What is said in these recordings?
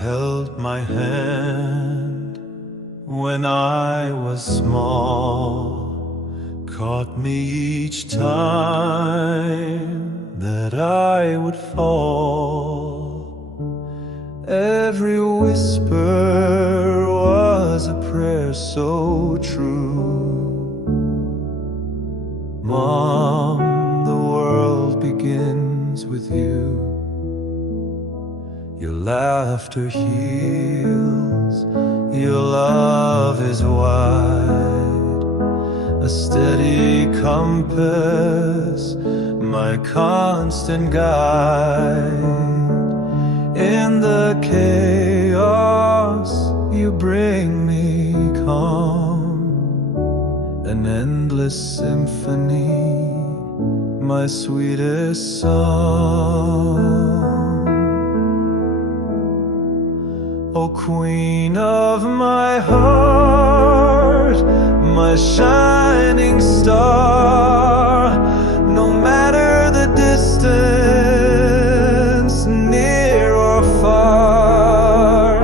held my hand when I was small, caught me each time that I would fall. Every whisper was a prayer so true. Mom, the world begins with you. Your laughter heals, your love is wide, a steady compass, my constant guide. In the chaos, you bring me calm, an endless symphony, my sweetest song. O Queen of my heart, my shining star, no matter the distance, near or far,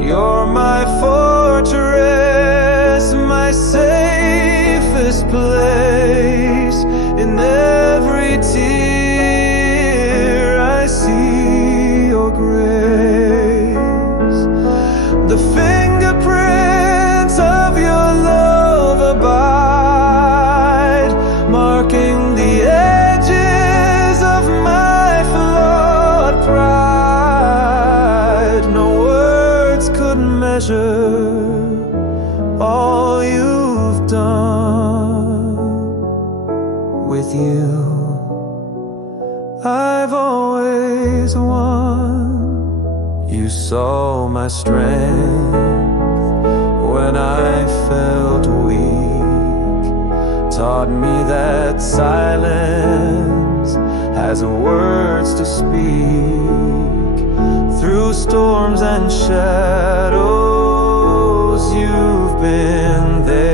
you're my fortress, my safest place. In every tear I see your grace. The fingerprints of your love abide, marking the edges of my flawed pride. No words could measure all you've done. With you, I've always won. You saw my strength when I felt weak, taught me that silence has words to speak. Through storms and shadows, you've been there.